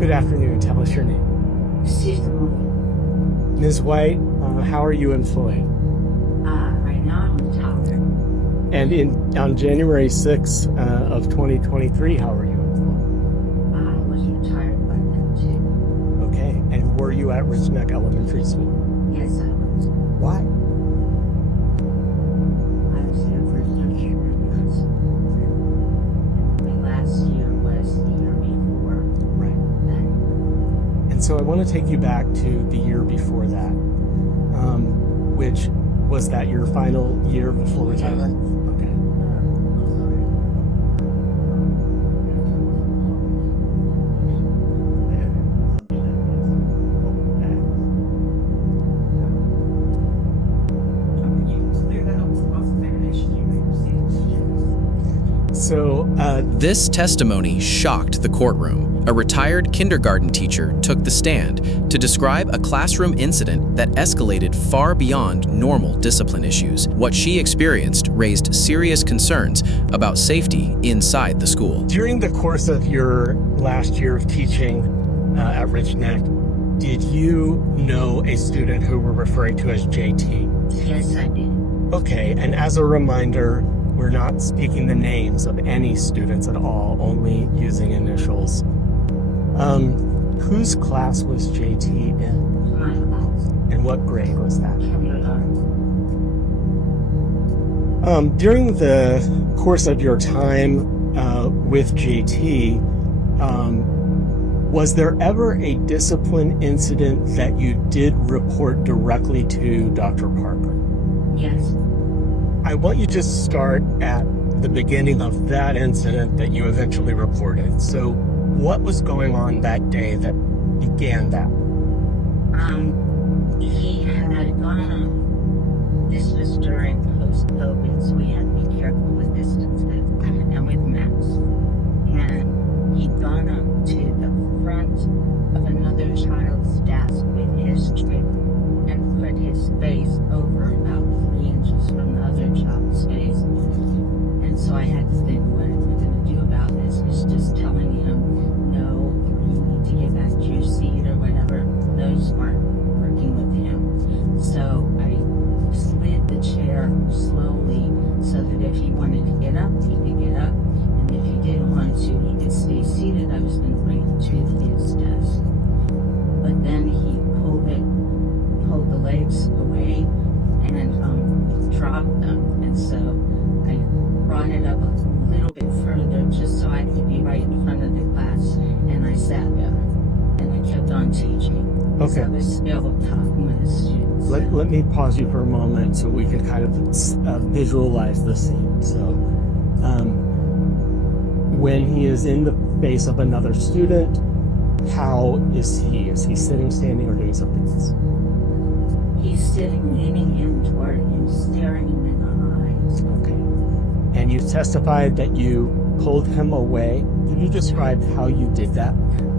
Good afternoon. Tell us your name. Susan. Ms. White, how are you employed? Right now I'm retired. And on January 6th of 2023, how are you employed? I was retired by then too. Okay. And were you at Rich Neck Elementary School? Yes, I was. Why? I was there for 3 years. My last year was the year before Right. that. And so I want to take you back to the year before that, which was that your final year before retirement? Okay. So, This testimony shocked the courtroom. A retired kindergarten teacher took the stand to describe a classroom incident that escalated far beyond normal discipline issues. What she experienced raised serious concerns about safety inside the school. during the course of your last year of teaching at Rich Neck, did you know a student who we're referring to as JT? Yes, I did. Okay, and as a reminder, we're not speaking the names of any students at all, only using initials. Whose class was JT in? My class. And what grade was that? Kindergarten. During the course of your time with JT, was there ever a discipline incident that you did report directly to Dr. Parker? Yes. I want you to start at the beginning of that incident that you eventually reported. So what was going on that day that began that? He had gone, this was during post-COVID, so we had to be careful with distances and with masks. And he'd gone up to the front of another child's desk with his trip and put his face over about 3 inches from the other child's face. And so I had to think, what am I going to do about this? It's just telling him, no, you need to get back to your seat or whatever. Those weren't working with him. So I slid the chair slowly so that if he wanted to get up, he could get up. And if he didn't want to, he could stay seated. I was going to bring him to his desk. But then he pulled the legs away and dropped them. And so I brought it up a little bit further just so I could be right in front of the class. And I sat there and I kept on teaching. Okay. So I was still talking with the students. Let me pause you for a moment so we can kind of visualize the scene. So when he is in the face of another student, how is he? Is he sitting, standing, or doing something else? He's sitting, leaning in toward him, staring him in the eyes. Okay. And you testified that you pulled him away. Can you describe how you did that?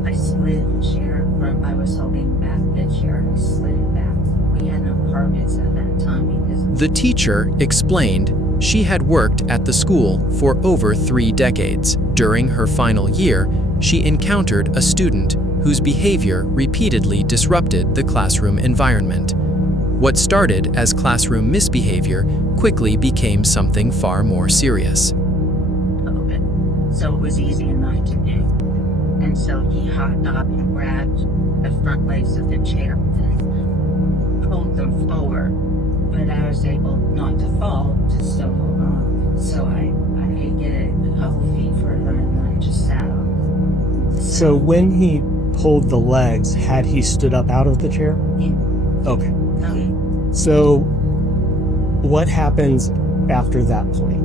I slid the chair from, I was holding back the chair and I slid it back. We had no permits at that time because The teacher explained she had worked at the school for over 3 decades. During her final year, she encountered a student whose behavior repeatedly disrupted the classroom environment. What started as classroom misbehavior quickly became something far more serious. COVID. So it was easy enough to do. And so he hopped up and grabbed the front legs of the chair and pulled them forward. But I was able not to fall, to still hold on. So I could get it a couple feet further and I just sat on. So when he pulled the legs, had he stood up out of the chair? Yeah. Okay. Okay. So what happens after that point?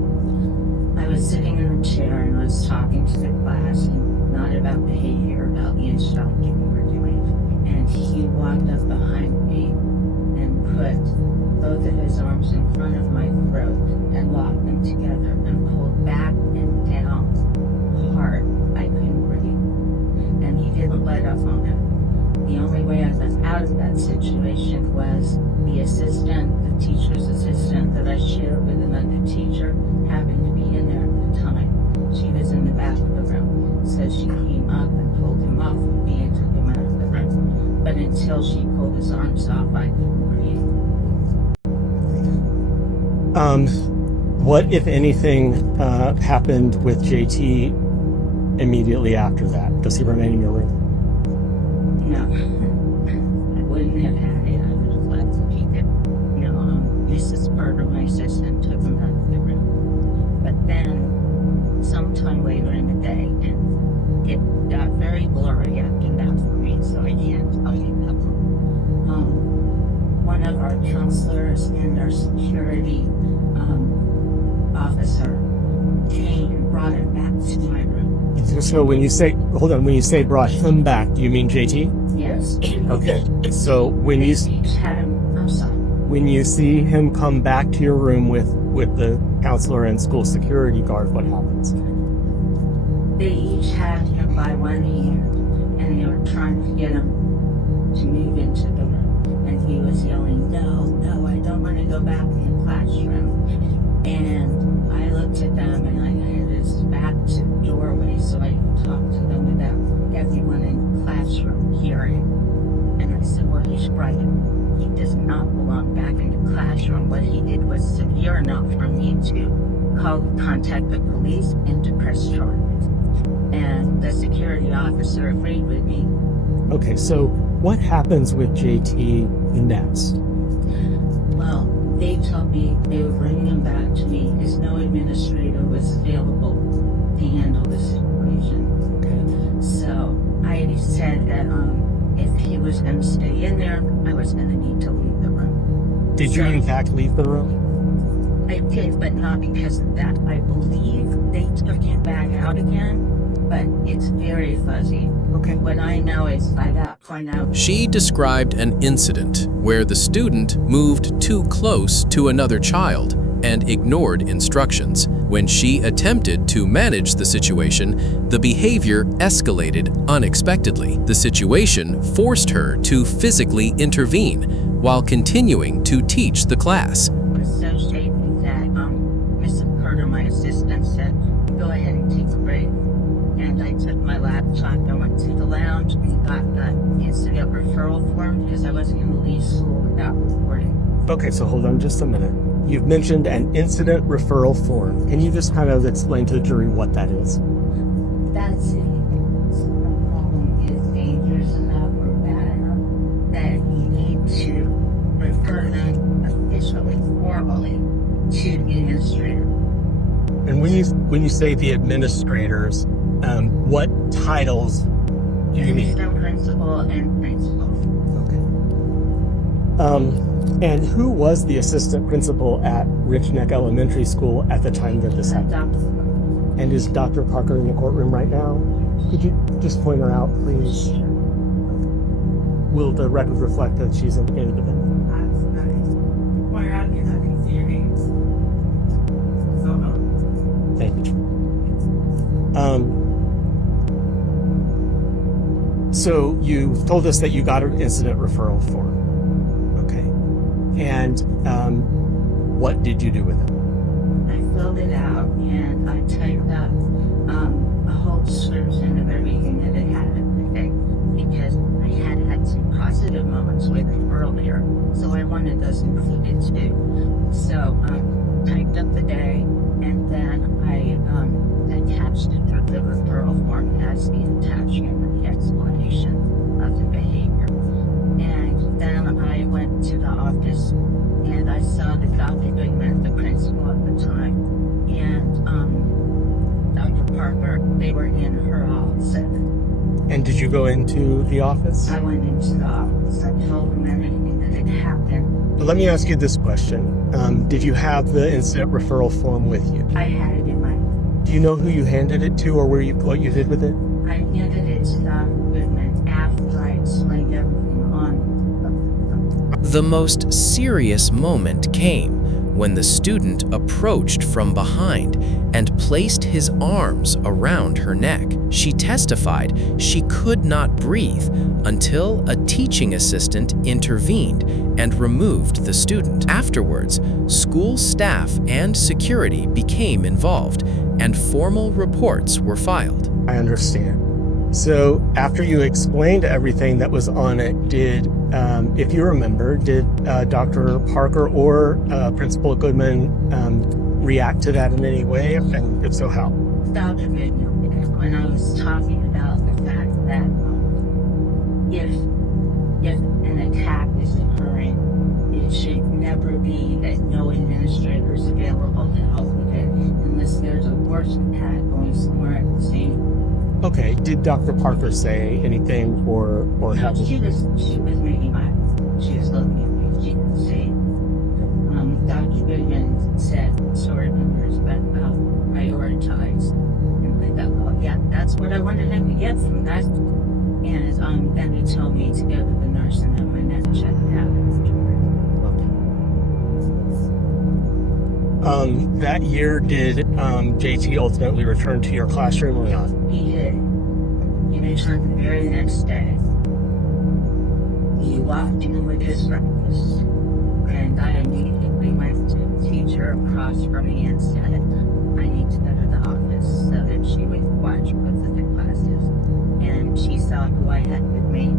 I was sitting in a chair and I was talking to the class, and not about behavior, about the instruction we were doing. And he walked up behind me and put both of his arms in front of my throat and locked them together and pulled back and down hard. I couldn't breathe. And he didn't let up on it. The only way I got out of that situation was the assistant, the teacher's assistant that I shared with another teacher, happened to be in there at the time. She was in the back of the room. So she came up and pulled him off of me and but until she pulled his arms off, I couldn't breathe. What, if anything, happened with JT immediately after that? Does he remain in your room? No, I wouldn't have had it. I would have let him keep it. No, Mrs. Carter, my assistant, took him out of the room. But then, sometime later in the day, it got very blurry after that for me, so I can't tell you that. One of our counselors and our security officer came and brought him back to my room. So when you say, hold on, when you say brought him back, do you mean JT? Yes. Okay. So when you had him, I'm sorry. when you see him come back to your room with the counselor and school security guard, what happens? They each had him by one hand, and they were trying to get him to move into the room. And he was yelling, no, I don't want to go back in the classroom. And I looked at them, and I had his back to the doorway, so I could talk to them without everyone in the classroom hearing. And I said, well, he's right. He does not belong back in the classroom. What he did was severe enough for me to contact the police and to press charges. And the security officer agreed with me. Okay, so what happens with JT next? Well, they told me they would bring him back to me because no administrator was available to handle the situation. Okay. So I said that if he was going to stay in there, I was going to need to leave the room. Did you in fact leave the room? I did, but not because of that. I believe they took him back out again, but it's very fuzzy. Okay. What I know is by that point out. She described an incident where the student moved too close to another child and ignored instructions. When she attempted to manage the situation, the behavior escalated unexpectedly. The situation forced her to physically intervene while continuing to teach the class. Associating that, Mrs. Carter, my assistant, said, go ahead and take a break. And I took my laptop and went to the lounge and got the incident referral form because I wasn't going to leave school without reporting. Okay, so hold on just a minute. You've mentioned an incident referral form. Can you just kind of explain to the jury what that is? That's it. The problem is dangerous enough or bad enough that you need to refer them officially, formally, to the administrator. And when you say the administrators, what titles do you mean? Assistant principal and principal. Okay. And who was the assistant principal at Rich Neck Elementary School at the time that this happened? And is Dr. Parker in the courtroom right now? Could you just point her out, please? Will the record reflect that she's indicated of it? Thank you. So you told us that you got an incident referral form. Okay. And what did you do with it? I filled it out and I typed up a whole description of everything that had happened, I think, because I had had some positive moments with it earlier, so I wanted those included too. So typed up the day, and then I attached it to the referral form as the attachment and the explanation of the behavior. And then I went to the office and I saw the Dr. Goodman, the principal at the time, and Dr. Parker. They were in her office. And did you go into the office? I went into the office. I told them everything that had happened. Let me ask you this question. Did you have the incident referral form with you? I had it in my. Do you know who you handed it to or what you did with it? I handed it to Dr. Goodman after I explained everything on. The most serious moment came when the student approached from behind and placed his arms around her neck. She testified she could not breathe until a teaching assistant intervened and removed the student. Afterwards, school staff and security became involved, and formal reports were filed. I understand. So after you explained everything that was on it, if you remember, did Dr. Parker or Principal Goodman react to that in any way? And if so, how? Dr. Goodman, when I was talking about the fact that if an attack is occurring, it should never be that no administrator is available to help with it unless there's a worse attack going somewhere at the same. Okay. Did Dr. Parker say anything or No, she was making my. She was looking at me. She didn't say. Dr. Goodman said sorry numbers, but prioritize. And I thought, well, yeah, that's what I wanted him to get from that. And then he told me to go to the nurse and have my neck checked out afterward. That year, did JT ultimately return to your classroom or not? He did. He returned the very next day. He walked in with his breakfast, and I immediately went to the teacher across from me and said, I need to go to the office so that she would watch both of the classes. And she saw who I had with me,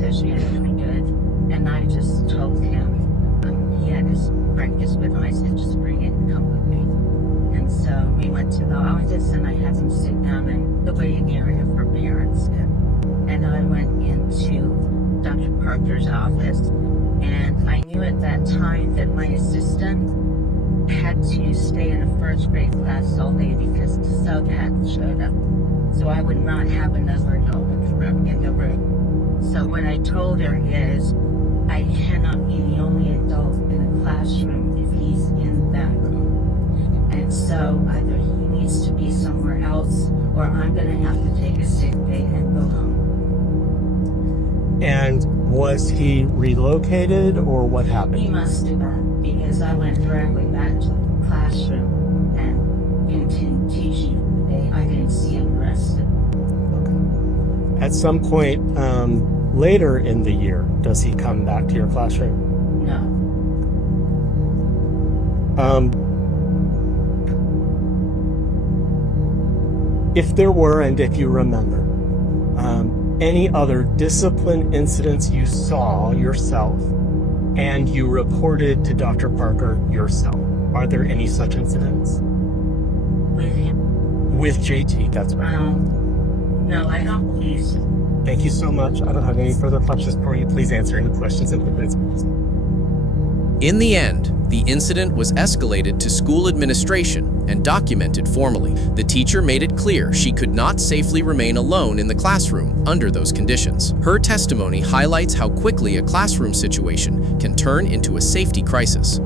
so she was doing good. And I just told him, he had his breakfast with him. I said, just bring it and come with me. And so we went to the office and I had him sit down in the waiting area for parents. And I went into Dr. Parker's office. And I knew at that time that my assistant had to stay in a first grade class all day because the sub hadn't showed up. So I would not have another adult in the room. So what I told her is, I cannot be the only adult in a classroom if he's in that room. And so either he needs to be somewhere else or I'm going to have to take a sick day and go home. And was he relocated or what happened? He must have been, because I went directly back to the classroom and continued teaching for the day. I didn't see him arrested. Okay. At some point later in the year, does he come back to your classroom? No. If there were, and if you remember, any other discipline incidents you saw yourself and you reported to Dr. Parker yourself, are there any such incidents? With him? With JT, that's right. No, I don't believe so. Thank you so much. I don't have any further questions for you. Please answer any questions in the quiz. In the end, the incident was escalated to school administration and documented formally. The teacher made it clear she could not safely remain alone in the classroom under those conditions. Her testimony highlights how quickly a classroom situation can turn into a safety crisis.